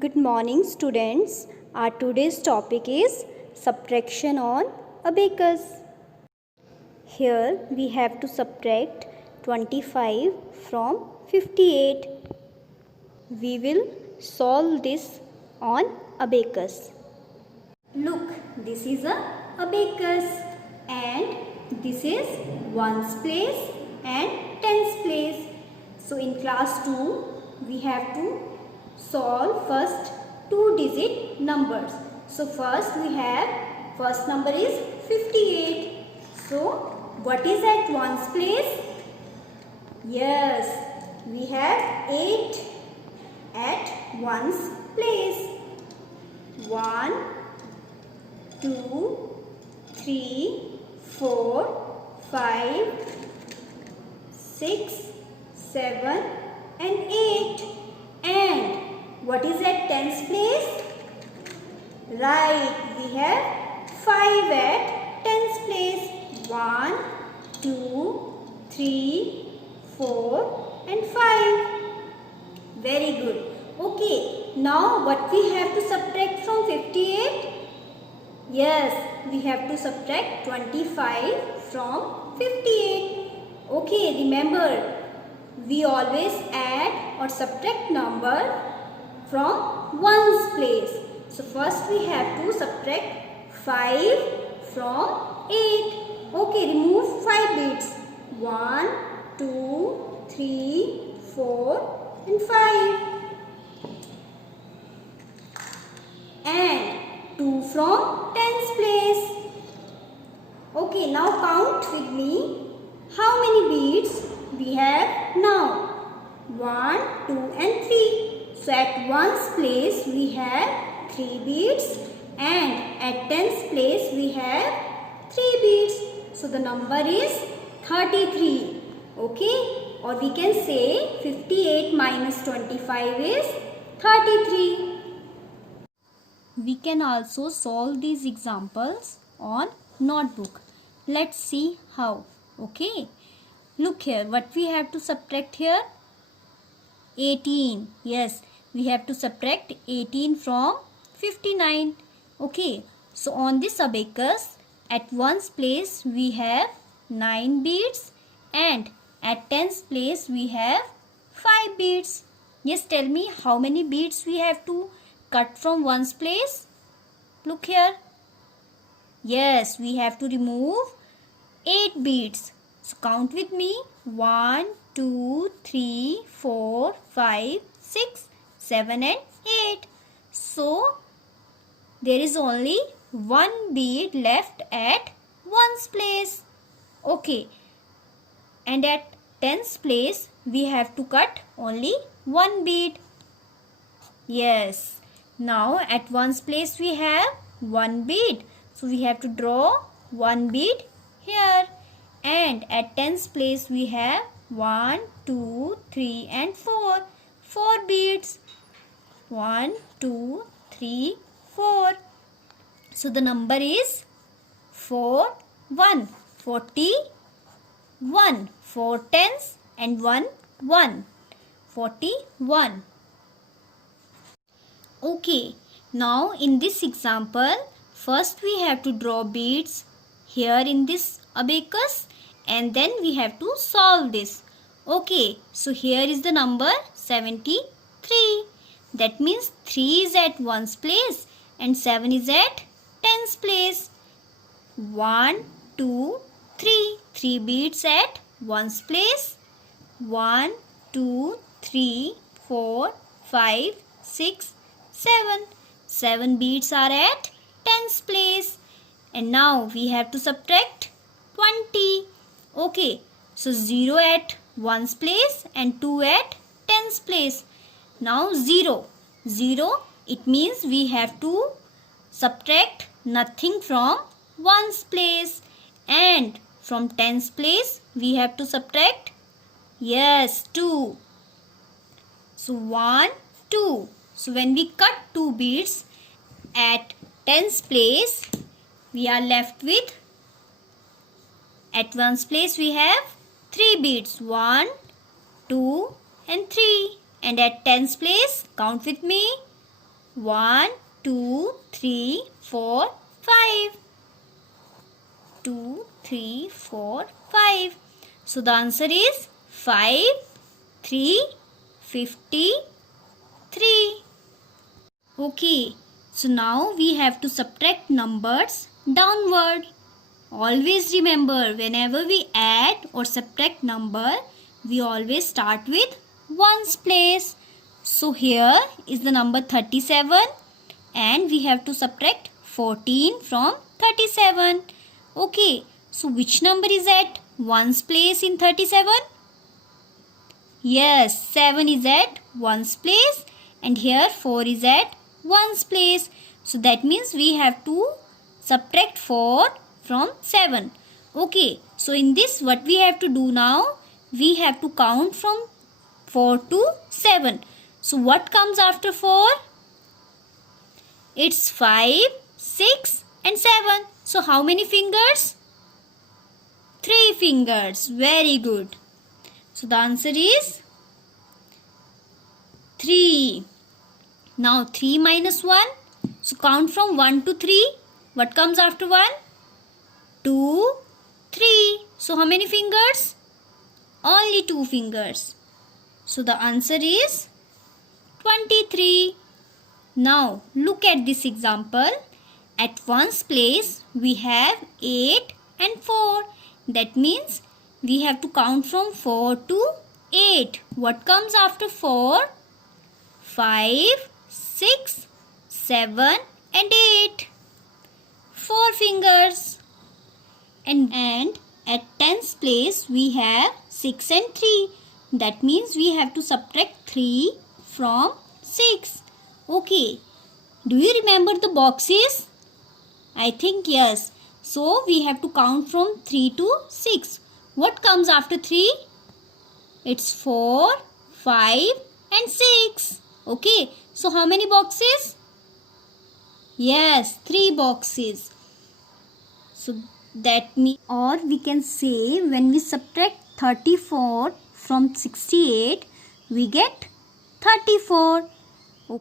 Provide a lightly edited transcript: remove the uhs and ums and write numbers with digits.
Good morning, students. Our today's topic is subtraction on abacus. Here we have to subtract 25 from 58. We will solve this on abacus. Look, this is a abacus and this is ones place and tens place. So in class 2 we have to solve first two digit numbers. So first number is 58. So what is at ones place? Yes, we have 8 at ones place. 1, 2, 3, 4, 5, 6, 7 and 8. And what is at tens place? Right, we have 5 at tens place. 1, 2, 3, 4 and 5. Very good. Okay, now what we have to subtract from 58? Yes, we have to subtract 25 from 58. Okay, remember, we always add or subtract number from ones place. So first we have to subtract 5 from 8. Okay, remove 5 bits. 1, 2, 3, 4 and 5. And 2 from tens place. Okay, now count with me. How many beads we have now? 1, 2 and 3. So at ones place we have 3 beads and at tens place we have 3 beads. So the number is 33. Okay, or we can say 58 minus 25 is 33. We can also solve these examples on notebook. Let's see how. Okay, look here, what we have to subtract here? 18. Yes, we have to subtract 18 from 59. Okay, so on this abacus, at ones place we have 9 beads and at tens place we have 5 beads. Yes, tell me how many beads we have to cut from ones place? Look here. Yes, we have to remove 8 beads. So count with me. 1, 2, 3, 4, 5, 6, 7 and 8. So there is only 1 bead left at ones place. Okay. And at tens place we have to cut only 1 bead. Yes. Now at ones place we have 1 bead. So we have to draw 1 bead here. And at tens place we have 1, 2, 3 and 4. 4 beads. 1, 2, 3, 4. So the number is 4, 1. 41. 4 tens and 1, 1. 41. Okay, now in this example, first we have to draw beads here in this abacus and then we have to solve this. Okay, so here is the number 73. That means 3 is at ones place and 7 is at tens place. 1, 2, 3. 3 beads at ones place. 1, 2, 3, 4, 5, 6, 7. 7 beads are at tens place. And now we have to subtract 20. Okay, so 0 at ones place and 2 at tens place. Now 0. 0, it means we have to subtract nothing from ones place. And from tens place we have to subtract, yes, 2. So 1, 2. So when we cut 2 beads at tens place, we are left with, at ones place we have 3 beads. 1, 2 and 3. And at tens place, count with me. 1, 2, 3, 4, 5. 2, 3, 4, 5. So the answer is 5, 3, 53. Okay, so now we have to subtract numbers downward. Always remember, whenever we add or subtract number, we always start with ones place. So here is the number 37 and we have to subtract 14 from 37. Okay, so which number is at ones place in 37? Yes, 7 is at ones place and here 4 is at ones place. So that means we have to subtract 4 from 7. Okay, so in this what we have to do now? We have to count from 4 to 7. So what comes after 4? It's 5, 6 and 7. So how many fingers? 3 fingers. Very good. So the answer is 3. Now 3 minus 1. So count from 1 to 3. What comes after 1? 2, 3. So how many fingers? Only 2 fingers. So the answer is 23. Now look at this example. At ones place we have 8 and 4. That means we have to count from 4 to 8. What comes after 4? 5, 6, 7 and 8. 4 fingers. And at tens place we have 6 and 3. That means we have to subtract 3 from 6. Okay. Do you remember the boxes? I think yes. So we have to count from 3 to 6. What comes after 3? It's 4, 5 and 6. Okay. So how many boxes? Yes, 3 boxes. So that means, or we can say when we subtract 34 from 68, we get 34.